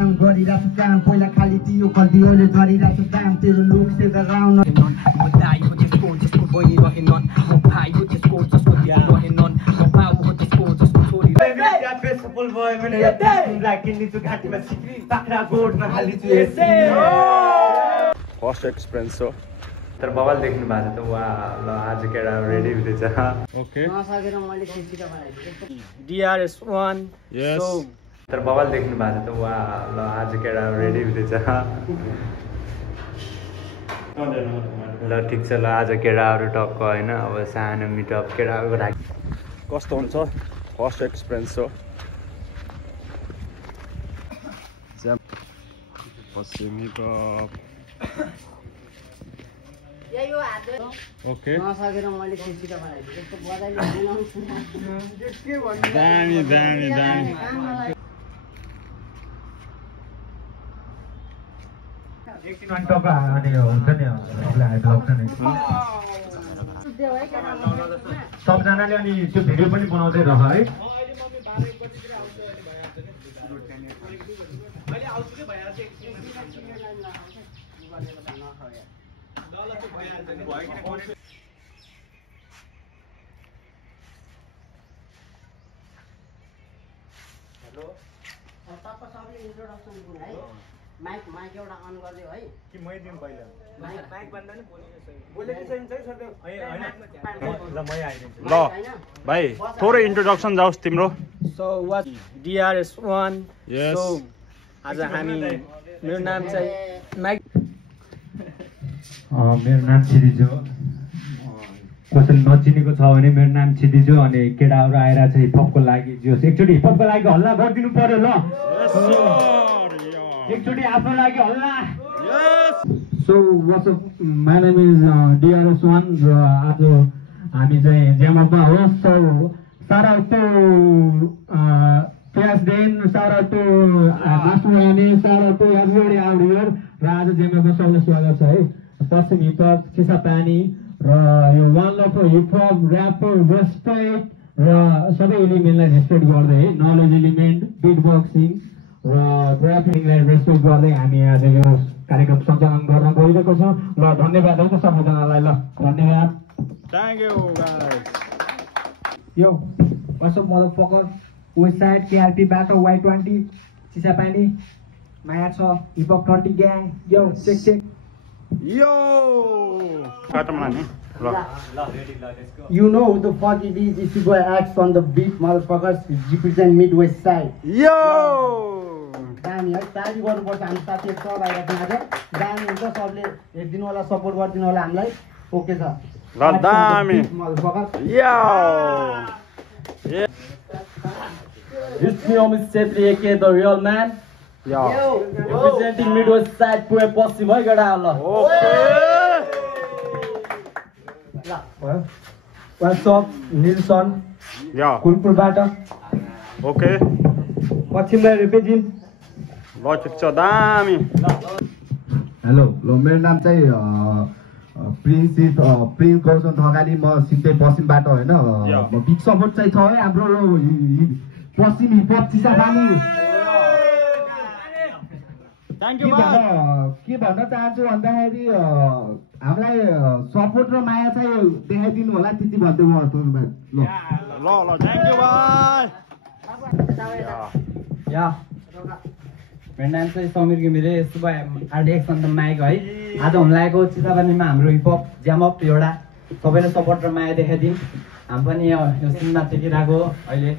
गरिरहेको काम पहिला खाली दियो खल्दियोले गरिरहेको दाम तेरो लुक से गराउन म दाइको त्यसको जसको बहिनी रहेनन् म भाइको त्यसको जसको दिया रहेनन् म बाउ हो त्यसको जसको छोरी रहेनन् बेसफल भयो भने तिमीलाई किन्ने छु घाँटीमा सिक्री बाख्रा गोठमा हालिछु एसी फर्स्ट एक्सपिरियन्स हो तर बवाल देख्नु भएको छ त वा ल आज केटा रेडी हुँदैछ ओके नसकेर मैले खिचिका बनाइदिए DRS1 यस तर बवाल देख्नु भएको छ त वा ल आज केटा रेडी हुँदैछ ल ठिक छ ल आज केटाहरू टक्क होइन अब सानो मिटअप केटाहरूको लागि कस्तो हुन्छ फर्स्ट एक्सपिरियन्स हो पश्चिमी कप ओके नसकेर मैले खिचिका बनाइदिए यस्तो बधाई दामी दामी दामी एकछिन टक्क अनि हुन्छ नि लाग्छ नि सबजनाले अनि त्यो भिडियो पनि बनाउँदै रह है इन्ट्रोडक्सन गुण है माइक एउटा अन गरिदियो है कि मै दिउँ पहिला माइक भन्दा नि बोलेको छैन ल मै आइदिन्छु ल भाइ थोरै इन्ट्रोडक्सन जाओस् तिम्रो So what DRS1 Yes. So आज हामी मेरो नाम चाहिँ माइक मेरो नाम छिदिज हो कसैले नचिनेको छ भने मेरो नाम छिदिज हो अनि केटाहरू आएर चाहिँ हिपहपको लागि जो एकचोटि हिपहपको लागि हल्ला गरिदिनु पर्यो ल एकचोटि आफ्नो लागि हल्ला So what's up? My name is DRS1 र आज हामी चाहिँ ज्याममा हो so shout out to President, shout out to Master Rani, shout out to everybody out here र आज ज्याममा सबैलाई स्वागत छ है पश्चिम हिपहप चिसापानी र यो one love hip hop rap respect र सबै एलिमेन्टलाई रेस्पेक्ट गर्दै है नलेज एलिमेन्ट बिट बक्सिङ र ऱ्यापिङलाई रेस्पेक्ट गर्दै हामी आज यो कार्यक्रम सञ्चालन गर्न गइरहेको छौँ ल धन्यवाद है त सबैजनालाई ल धन्यवाद थ्याङ्क यू गाइस यो what's up motherfucker west side KRP battle Y20 Chisapani माया छ हिपहप 20 ग्याङ यो चेक यो काटमा नि ल You know who the fuck it is if you go act on the beat motherfuckers represent Midwest side यो दामी है ताली गर्नुपर्छ हामी साथीहरू सब आइरहेको आज दामी हुन्छ सबले हेरिदिनु होला सपोर्ट गरिदिनु होला हामीलाई ओके छ ल दामी यो It's me Omid Setri aka the real man यो representing Midwest side पुरै पश्चिम है केटा ल ओके what's up निल्सन यो कुलपुरबाट ओके पश्चिमलाई रिप्रेजेन्ट ल ठिक छ दामी हेलो ल मेरो नाम चाहिँ प्रिन्स गौतम थकाली म सिधै पश्चिमबाट होइन बिग सपोर्ट चाहिँ छ है हाम्रो पश्चिम हिपहप चिसापानी थ्याङ्क यू के भन्न चाहन्छु भन्दाखेरि हामीलाई सपोर्ट र माया चाहिँ देखाइदिनु होला त्यति भन्दै म ल ल थ्याङ्क यू भाइ या मेरो नाम चाहिँ समीर घिमिरे यस्तो भयो RDX on the mic है आज हुन लागेको चिसापानीमा हाम्रो हिपहप ज्यामअप एउटा सबैले सपोर्ट र माया देखाइदिउँ हामी पनि यो सिनमा टेकिरहेको अहिले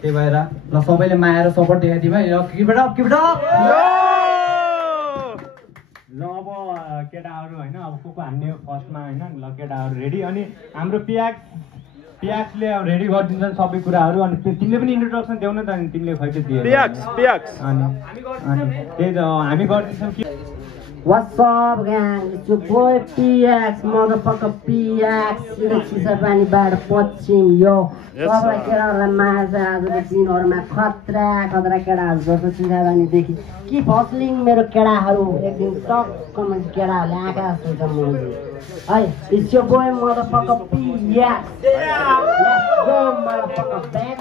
त्यही भएर ल सबैले माया र सपोर्ट देखाइदिउँ है किप इट अप ल अब केटाहरू होइन अब को हान्ने फर्स्टमा होइन ल केटाहरू रेडी अनि हाम्रो पियाक्सले अब रेडी गरिदिन्छन् सबै कुराहरू अनि तिमीले पनि इन्ट्रोडक्सन देऊ न त अनि तिमीले खै चाहिँ दिए अनि त्यही त हामी गरिदिन्छौँ कि What's up gang? It's your boy PX, motherfucker PX. चिसापानीबाट पश्चिम यो सबै केटाहरूलाई माया चाहिँ आजको दिनहरूमा खतरा केटाहरू गर्छ चिसापानीदेखि कि फस्लिङ मेरो केटाहरू एकदिन टक्कमा केटाहरूले आँखा सोच्छ मैले है It's your boy motherfucker PX. Let's go motherfucker back.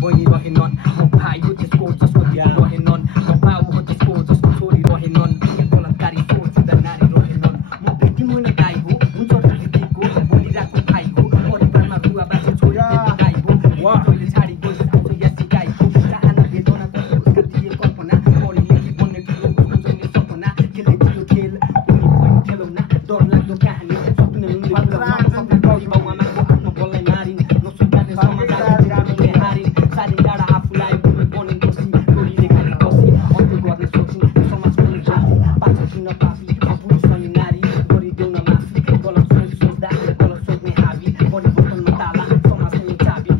बहिनी रहेनन् म भाइ हो त्यसको जसको दिदी रहेनन् म बाउ हो त्यसको जसको छोरी रहेनन् बलात्कारी सोचिँदा नारी रहेनन् म भिक्टिम होइन दाइ हो हुन्छ भिक्टिमको बोलिरहेको भाइ हो परिवारमा रुवा बाटो छोरी दाइ हो कहिले छाडी गइस आउँछ यासी गाई हो चाहना वेदना कति उसका थिए कल्पना पढी लेखी बन्ने थियो जन्ने सपना खेल्दै थियो खेल उनी पनि खेलौना डर लाग्दो कहानी सपना उनले गरी बाउआमाको आफ्नो बललाई मारिन् नसुकाने समाजले हारिन् सारी डाँडा आफूलाई भूमि बने बसी डोरीले खाली बसी अन्त्य गर्ने सोचिन् समाजको जाति पाछा छिन्न पापी पुरुष अनि नारी गरिदेऊ न माफी गलत सोच्दा गलत सोच्ने हाबी परिवर्तनमा ताला समाजको चाबी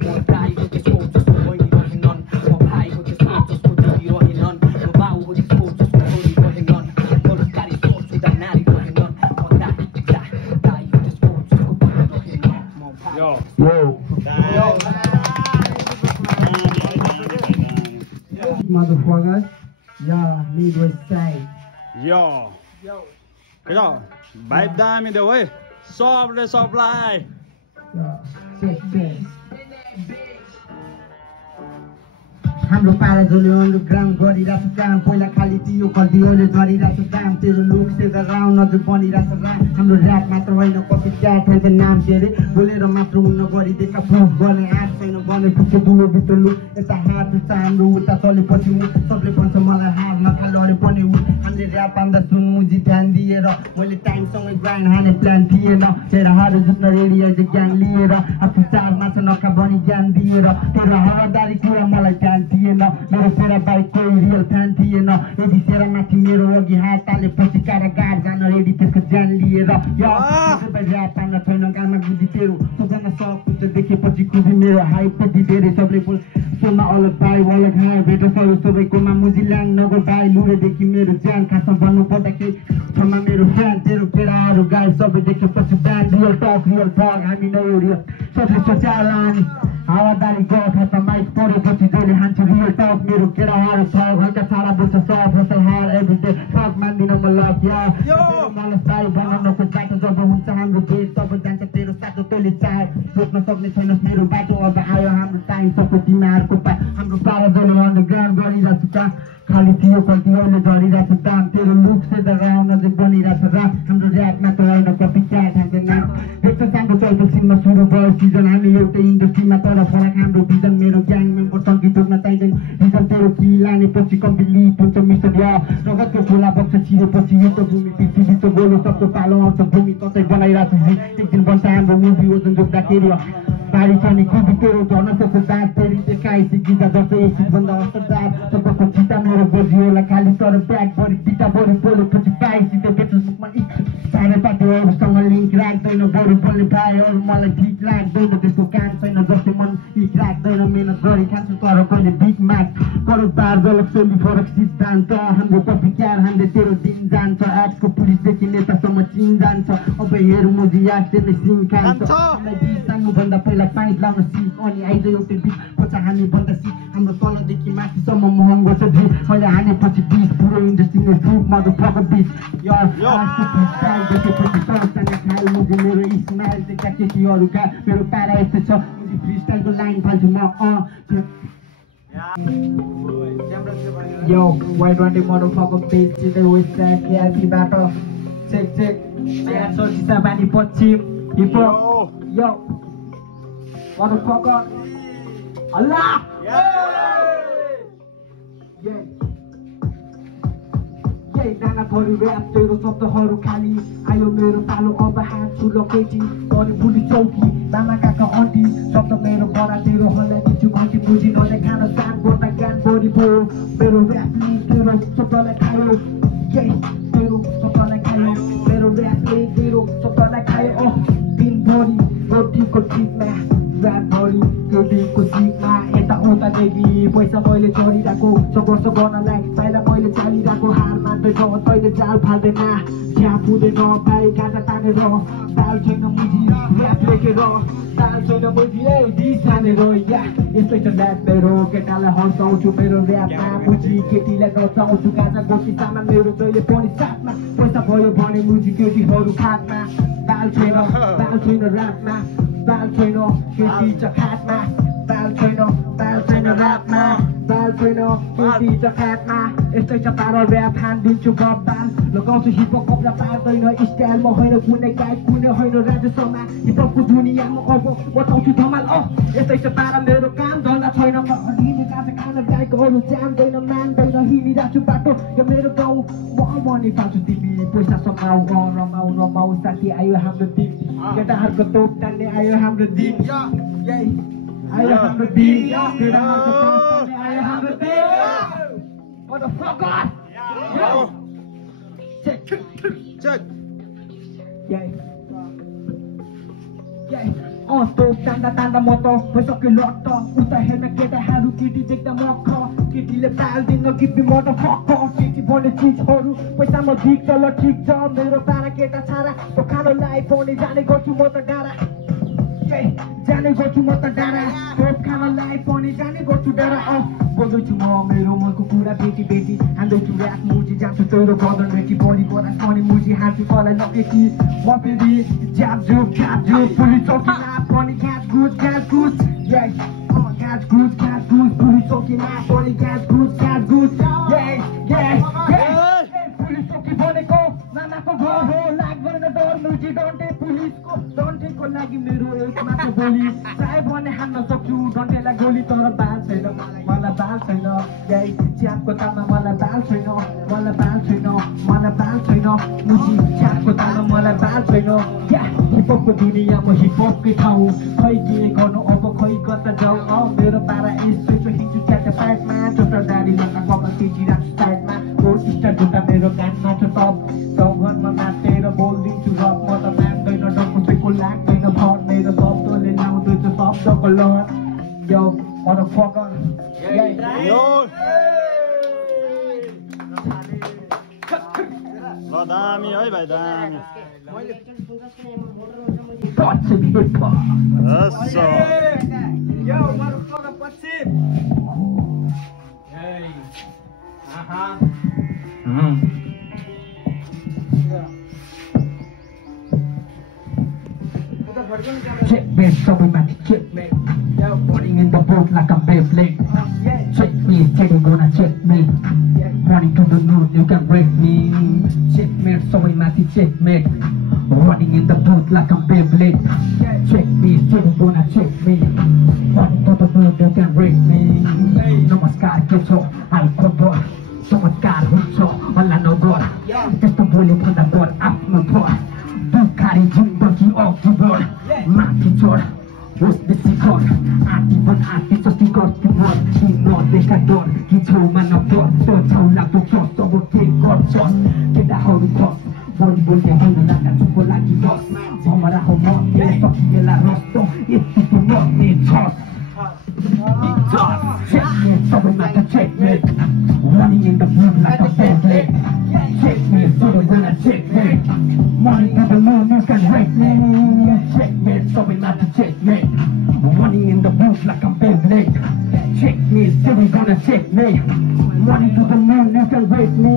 म दाइ हो त्यसको जसको बहिनी रहेनन् म भाइ हो त्यसको जसको दिदी रहेनन् म बाउ हो त्यसको जसको छोरी रहेनन् बलात्कारी सोच्दा नारी रहेनन् म दाइ हो त्यसको जसको बहिनी रहेनन् म भाइ Yo. Motherfuckers, y'all need respect. Yo. Cái đó, bài đam mi đều ấy. Shop lên shop lại. Check. हाम्रो पाराजोले अन्डरग्राउन्ड गरिरहेको काम पहिला खाली दियो खल्दियोले झरिरहेको दाम तेरो लुक सेजा राउन्ड अझ बनिरहेको राम हाम्रो ऱ्याप मात्र होइन कति क्याट है नाम के अरे बोलेर मात्र हुन गरिदिएका प्रुफ गर्ने आँट छैन भने पुग्छ दुलो भित्र लुक यता हात उता हाम्रो उता चलेपछि सबले भन्छ मलाई हार नखालो अरे पनि हामीले ऱ्याप आउँदा सुन्मुजी ध्यान दिएर मैले टाइमसँगै ग्राइन्ड हाने प्लान थिएन चेहराहरू जुत्न रेडी अहिले ज्ञान लिएर आफू चार माछा नखा बनी ज्ञान दिएर तेरो हावादारी कुरा मलाई ध्यान थिएन मेरो सेरा बाइक कोही रियल फ्यान थिएन यदि सेरा माथि मेरो अघि हात ताले पछि कारागार जान रेडी त्यसको ज्यान लिएर ऱ्याप पाउन छैन गामा बुझी तेरो सबजना सक्छ देखेपछि खुबी मेरो हाइप पछि धेरै सबले बोल सोमा अलग भाइ अलग हाय भेटो सबै सबैकोमा मुजी ल्याङ नगो भाइ लुरेदेखि मेरो ज्यान खासमा भन्नु पर्दाखेरि छमा मेरो फ्यान तेरो केडाहरू गाई सबै देखेपछि ब्यान्ड रियल टक रियल ठग हामी नै हो रियल सबले सोचाला अनि हावादारी गयो खासमा माइक परेपछि जहिले हान्छ रियल टक मेरो केडाहरू छ घन्टा सारा वर्ष सब हसल हार एभ्रिडे फक मान्दिन म लक या मलाई साई बनाउनको बाटो जब हुन्छ हाम्रो देश तब जान्छ तेरो साटो तैँले चाहे सोच्न सक्ने छैनस् मेरो बाटो अब आयो हाम्रो टाइम सबै तिमीहरूको हाम्रो पारा जहिले अन्डरग्राउन्ड गरिरहेको काम खाली थियो कल्तीहरूले झरिरहेको दाम तेरो लुक सेदा राउन्ड अझै बनिरहेको राम हाम्रो ऱ्यापमा त होइन कति क्याट हान्छ नाम एक त सानो चल्दो सिनमा सुरु भयो सिजन हामी एउटै इन्डस्ट्रीमा तर फरक हाम्रो भिजन मेरो ग्याङ मेम्बर सङ्गीत टोक्न चाहिँदैन रिजन तेरो कि लाने पछि कम्प्लिट हुन्छ मिसन या रगतको खोला बग्छ छिरेपछि युद्ध भूमि पृथ्वी त गोलो सबको पालो आउँछ भूमि ततै बनाइरहेको छु एक दिन बन्छ हाम्रो मुभी ओजन जोग्दाखेरि बारी छ नि खुबी तेरो झर्न सक्छ दाँत फेरि देखाएपछि गीता जस्तै एकछिनभन्दा असरदार सबको चिता मेरो बोजी होला खाली तर ब्याग भरि पिटा बरु बोलेपछि पाएपछि त्यो बेच्नु सुकमा साह्रै पार्टीहरूसँग लिङ्क राख्दैन बरु बोल्ने भाइहरू मलाई ठिक लाग्दैन त्यसको काम छैन जस्तै मन ठिक राख्दैन मिहिनेत गरी खान्छु तर कहिले बिग म्याच करोड बार जलक शैली फरक सिद्धान्त हाम्रो कपी क्यार हान्दै तेरो दिन जान्छ एप्सको पुलिसदेखि नेतासम्म चिन जान्छ अब हेर मुजी याद त्यसले सिङ खान्छ भन्दा पहिला पाइप लाउन सिक अनि आइज एउटै बिच खोज हामी भन्दा सिक हाम्रो तलदेखि माथिसम्म महँगो छ भिड मैले हानेपछि बिच पुरो इन्डस्ट्रीले फ्रुट मदरफकर बिच देखेपछि सरसँग खाल मुझे मेरो स्माइल देख्दा केटीहरूका मेरो पारा यस्तो छ मुझे फ्री स्टाइलको लाइन फाल्छु म Yo, Y20 motherfucker bitch, चितै वेस्ट साइड केआरपीबाट चेक यहाँ छ चिसापानी पश्चिम हिपहप यो motherfucker Allah यही नानाथरी ऱ्याप तेरो शब्दहरू खाली आयो मेरो पालो अब हात ठुलो केटी अनि बुढी चौकी मामा काका अन्टी शब्द मेरो बडा तेरो हल्ला दिन्छु घन्टी बुझी नले खान साथ गर्दा ज्ञान बढी भयो मेरो ऱ्यापले तेरो शब्दलाई खायो यही तेरो शब्दलाई खायो मेरो ऱ्यापले तेरो शब्दलाई खायो दिनभरि रोटीको टिपमा रातभरि केटीको सिपमा यताउतादेखि पैसा मैले चढिरहेको सङ्घर्ष गर्नलाई पहिला मैले चलिरहेको हार मान्दैछ तैँले जाल फाल्दैन त्यहाँ पुँदैन भाइ गाजा तानेर दाल छैन मुजी ऱ्याप लेखेर दाल छैन मुजी डिस हानेर या यस्तै छ ऱ्याप मेरो केटालाई हँसाउँछु मेरो ऱ्यापमा मुजी केटीलाई गचाउँछु गाजा गोटी सामान मेरो जहिले पनि साथमा पैसा भयो भने मुजी केटीहरू खातमा दाल छैन ऱ्यापमा दाल छैन केटी छ खातमा दाल छैन ऱ्यापमा बाल छैन केटी छ फ्याटमा यस्तै छ पारो ऱ्याप हान्दिन्छु बब्बाल लगाउँछु हिपहप कपडा पार्दैन स्टाइलमा होइन कुनै गायक कुनै होइन राजस्वमा हिपहपको दुनियाँमा अब बताउँछु धमाल यस्तै छ पारा मेरो काम धन्दा छैन खाना गायक अरू जान्दैन मान्दैन हिँडिरहेको छु बाटो यो मेरो गाउँ म मनी पाउँछु तिमी पैसा समाउ रमाउ रमाउ साथी आयो हाम्रो दिन केटाहरूको तोप तान्ने आयो हाम्रो दिन आयो हाम्रो दिन केटाहरूको तोप तान्ने आयो हाम्रो दिन Motherfucker! Check. तोप तान्दा तान्दा म त भइसक्यो लट्ट उता हेर्न केटाहरू केटी देख्दा मख केटीले पाल्दिन गिफ्टी म त फक केटी भन्ने चिजहरू पैसामा दिक्छ ल ठिक छ मेरो पारा केटा छारा खानलाई पाउने जाने गर्छु म त डाँडा जाने गर्छु म त डाँडा तोप खानलाई पाउने जाने गर्छु डाँडा बोल्दैछु म मेरो मनको कुरा बेटी बेटी हान्दैछु ऱ्याप मुजी जान्छु चौरो गदन बेटी बढी बरास पनि मुजी हान्छु तँलाई लकेटी म फेरि ज्याप्छु पुलिस चौकीमा पनि घाँस घुस पुलिस चौकीमा पनि घाँस घुस पुलिस चौकी भनेको नानाको घर हो लाग्दैन डर मुजी डन्टे पुलिसको डन्टेको लागि मेरो एक मात्र बोली चाहे भने हान्न सक्छु डन्टेलाई गोली तर बाल छैन मलाई बाल छैन च्यापको तालमा मलाई बाल छैन मुजी च्यापको तालमा मलाई बाल छैन हिपहपको दुनियाँमा हिपहपकै ठाउँ खै के गर्नु अब खै कता जाऊ मेरो पारा यसो हिँड्छु च्याटे पाइटमा चोटा दाडी लगा कपाल तेजी राख्छु साइडमा कोट स्टार जुत्ता मेरो कानमा छ टप चौघरमा नाचेर बोलिदिन्छु रप म त मान्दैन डकुपेको लाग्दैन भर मेरो शब्दले लाउँदैछ शब्दको लहर यो motherfucker ल दामी है भाइ दामी Checkmate, somebody checkmate. Running in the boat like a Beyblade. Check me, Teddy gonna check me. Running to the moon, you can break me. Checkmate, somebody checkmate. Running in the boat like a Beyblade. Check me, Teddy gonna check me. Running to the moon, you can break me. Namaskar, kecho, alcohol. Namaskar, huncho, Allah no god. Just a bullet on the door, up no door. दुखारी जिन्दगी अघि बढ माथि चढ होस् बेसी गर aunty बन aunty जति गर्छु बर कि नदेखा डर कि छेउमा नडर त छेउ लाग्दो चर्च अब के गर्छ केटाहरू खस बोली बोल्दै हुन लाग्दा चुपो लागि बस झमरा हो म सकिएला रस्त यति त मर्ने छस Checkmate, सबैमा त checkmate. Running in the moon like a Beyblade. Checkmate, सबैजना checkmate. Running to the moon, you can rate me. Checkmate, सबैमा त checkmate. Running in the moon like a Beyblade. Checkmate, सबैजना checkmate. Running to the moon, you can rate me.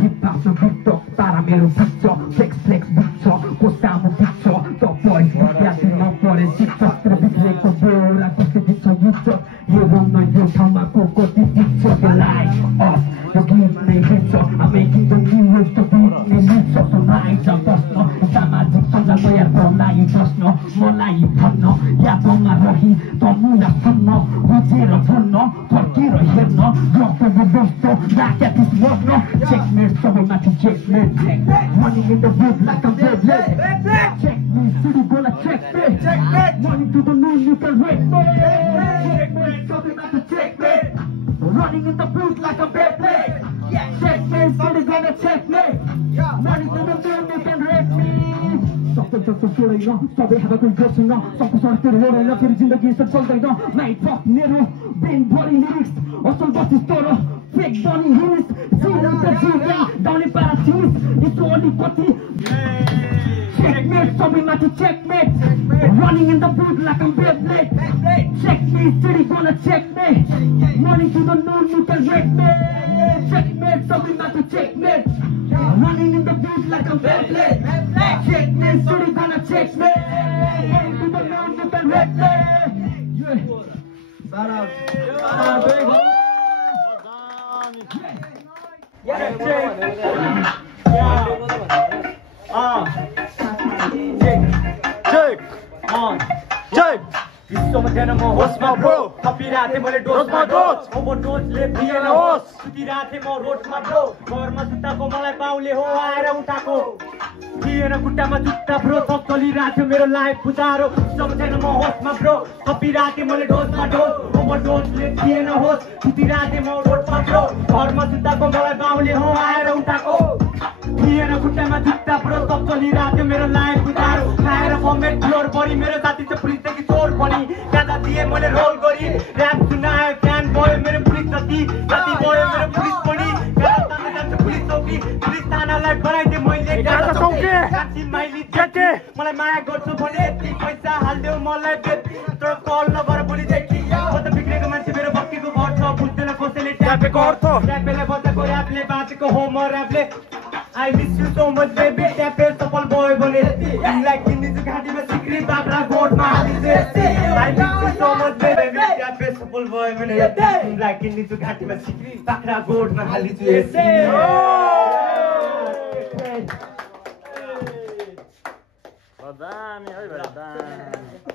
Hip-hop छ भित्र, तारा मेरो भित्र. Flex भित्र, कोसामो भित्र. त boys विद्यार्थी नपढे शिक्षक भित्रेको बोरा कसले भित्र युद्ध यो रङ्ग यो ठाउँमा को कति भित्र लाई यो गीत नै भित्र I'm making the news to beat me lips of the night बस्न सामाजिक सञ्जाल तयार गर्नलाई बस्न मलाई भन्न यादमा रही त मुला सुन्न बुझेर भन्न फर्केर हेर्न गफको व्यवस्था राख्या त्यस मर्न Checkmate, सबैमाथि checkmate. Running in the wood like a Beyblade. Checkmate, city gonna checkmate. Running to the moon, you can rate me. Checkmate, सबैमाथि checkmate. Running in the booth like a Beyblade. Checkmate, city gonna checkmate. Running to the moon, you can rate me. सबै जस्तो छोडेन सबै हात कोही गर्छैन सबको स्वास्थ्य हेरेन फेरि जिन्दगी यसो चल्दैन नाइट फक मेरो ब्रेनभरि लिरिक्स असल बसिस तर फेक बनी हिरिस डाउने पारा छिरिस यसो अलिकति Checkmate, सबैमाथि checkmate. Running in the booth like a Beyblade. Checkmate, city gonna checkmate. Running to the moon, you can rate me. Checkmate, सबैमाथि checkmate. Running in the booth like a Beyblade. Checkmate, city gonna checkmate. Running to the moon, you can rate me. विश्वमा थिएन म होसमा bro थपिरहेको थिएँ मैले डोजमा dose ओभरडोजले PN होस् सुतिरहेको थिएँ म रोडमा ब्रो घरमा सुत्ताको मलाई बाउले हो आएर उठाएको थिएन खुट्टामा जुत्ता ब्रो सब चलिरहेको थियो मेरो लाइफ बुझारो विश्वमा थिएन म होसमा ब्रो थपिरहेको थिएँ मैले डोजमा डोज ओभरडोजले पिएन होस् सुतिरहेको थिएँ म रोडमा ब्रो घरमा सुत्ताको मलाई बाउले हो आएर उठाएको थिएन खुट्टामा जुत्ता ब्रो सब चलिरहेको थियो मेरो लाइफ बुझारो खाएर बम्बे फ्लोर परि मेरो साथी चाहिँ पुलिसदेखि चोर पनि गाजा दिए मैले रोल गरी ऱ्याप सुनायो क्यान भयो मेरो पुलिस जति जति भयो मेरो पुलिस पनि गाजा तान्दै जान्छ पुलिस चौकी पुलिस थानालाई बनाइदिएँ मैले गाजा चौकी कान्छी माइली जेठी मलाई माया गर्छु भने यति पैसा हालिदेऊ मलाई बेटी तर कल नगर भोलिदेखि म त बिग्रेको मान्छे मेरो बक्कीको घर छ बुझ्दैन कसैले ट्यापेको अर्थ ट्यापेले बजाएको ऱ्यापले बाँचेको हो म ऱ्यापले I miss you so much baby ट्यापे सफल भयो भने तिमीलाई किन्दिन्छु घाँटीमा सिक्री बाख्रा गोठमा हालिदिन्छु I miss you so much baby ट्यापे सफल भयो भने तिमीलाई किन्दिन्छु घाँटीमा सिक्री बाख्रा गोठमा हालिदिन्छु दामी है भाइ दामी